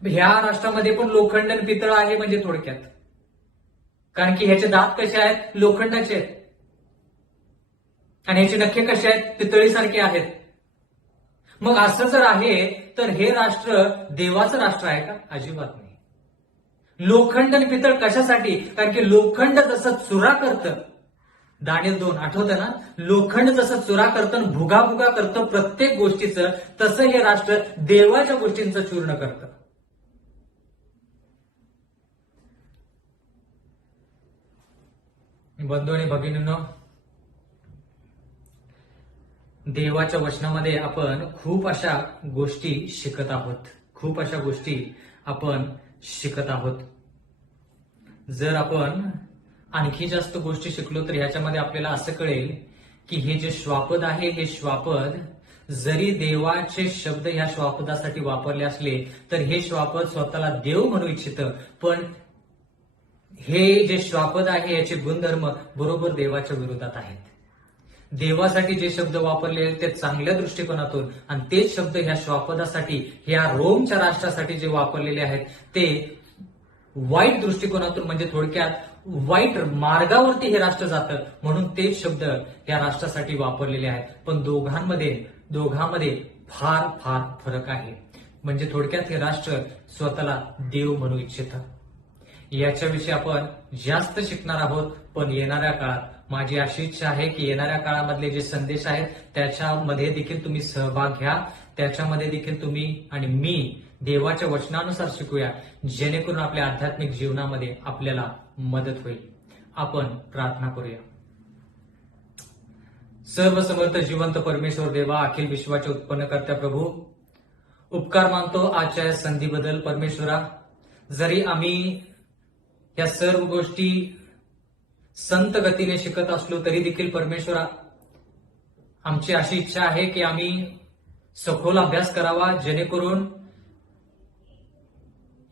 ह्या राष्ट्रामध्ये पण लोखंड आणि पितळ आहे, म्हणजे थोडक्यात, कारण की ह्याचे दात कसे आहेत? लोखंडाचे आहेत. आणि ह्याचे नखे कसे आहेत? पितळीसारखे आहेत. मग असं जर आहे तर हे राष्ट्र देवाचं राष्ट्र आहे का? अजिबात नाही. लोखंड आणि पितळ कशासाठी? कारण की लोखंड जसं चुरा करतं, दानिएल 2 आठवतं ना, लोखंड जसं चुरा करतं, भुगा करतं प्रत्येक गोष्टीचं, तसं हे राष्ट्र देवाच्या गोष्टींचं चूर्ण करतं. बंधू आणि भगिनींनो, देवाच्या वचनामध्ये आपण खूप अशा गोष्टी शिकत आहोत. खूप अशा गोष्टी आपण शिकत आहोत. जर आपण आणखी जास्त गोष्टी शिकलो तर ह्याच्यामध्ये आपल्याला असं कळेल की हे जे श्वापद आहे, हे श्वापद जरी देवाचे शब्द ह्या श्वापदासाठी वापरले असले तर हे श्वापद स्वतःला देव म्हणू इच्छितं, पण हे जे श्वापद आहे याचे गुणधर्म बरोबर देवाच्या विरोधात आहेत. देवासाठी जे शब्द वापरले ते चांगल्या दृष्टिकोनातून, आणि तेच शब्द ह्या श्वापदासाठी, ह्या रोमच्या राष्ट्रासाठी जे वापरलेले आहेत ते वाईट दृष्टिकोनातून, म्हणजे थोडक्यात वाईट मार्गावरती हे राष्ट्र जातं, म्हणून तेच शब्द या राष्ट्रासाठी वापरलेले आहेत. पण दोघांमध्ये फार फार फरक आहे. म्हणजे थोडक्यात हे राष्ट्र स्वतःला देव म्हणू इच्छितं. याच्याविषयी आपण जास्त शिकणार आहोत. पण येणाऱ्या काळात माझी अशी इच्छा आहे की येणाऱ्या काळामधले जे संदेश आहेत त्याच्यामध्ये देखील तुम्ही सहभाग घ्या. त्याच्यामध्ये देखील तुम्ही आणि मी देवाच्या वचनानुसार शिकूया, जेणेकरून आपल्या आध्यात्मिक जीवनामध्ये आपल्याला मदत होईल. आपण प्रार्थना करूया. सर्व समर्थ जिवंत परमेश्वर देवा, अखिल विश्वाचे उत्पन्नकर्त्या प्रभू, उपकार मानतो आजच्या या संधीबद्दल परमेश्वरा. जरी आम्ही या सर्व गोष्टी संत गतीने शिकत असलो तरी देखील परमेश्वरा, आमची अशी इच्छा आहे की आम्ही सखोल अभ्यास करावा, जेणेकरून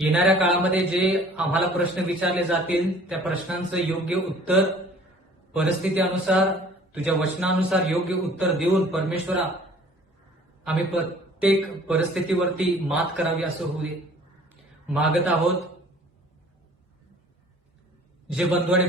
येणाऱ्या काळामध्ये जे आम्हाला प्रश्न विचारले जातील त्या प्रश्नांचं योग्य उत्तर परिस्थितीनुसार, तुझ्या वचनानुसार योग्य उत्तर देऊन परमेश्वरा आम्ही प्रत्येक परिस्थितीवरती मात करावी असं होऊ दे. मागत आहोत जे बंधू आणि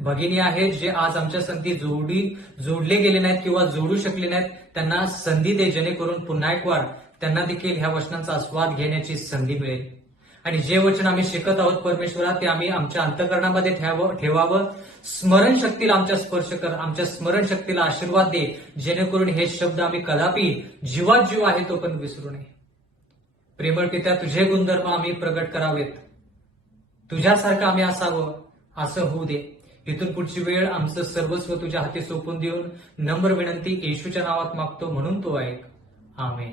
भगिनी आहेत, जे आज आमच्या संधी जोडले गेले नाहीत किंवा जोडू शकले नाहीत, त्यांना संधी दे, जेणेकरून पुन्हा एक वार त्यांना देखील ह्या वचनांचा आस्वाद घेण्याची संधी मिळेल. आणि जे वचन आम्ही शिकत आहोत परमेश्वरा, ते आम्ही आमच्या अंतःकरणामध्ये ठेवावं. स्मरणशक्तीला आमच्या स्पर्श कर, आमच्या स्मरणशक्तीला आशीर्वाद दे, जेणेकरून हे शब्द आम्ही कदापि जीवात जीव आहे तो पण विसरू नये. प्रेमळ पित्या, तुझे गुणधर्म आम्ही प्रगट करावेत, तुझ्यासारखं आम्ही असावं असं होऊ दे. इथून पुढची वेळ आमचं सर्वस्व तुझ्या हाती सोपून देऊन नम्र विनंती येशूच्या नावात मागतो, म्हणून तो ऐक. आमेन.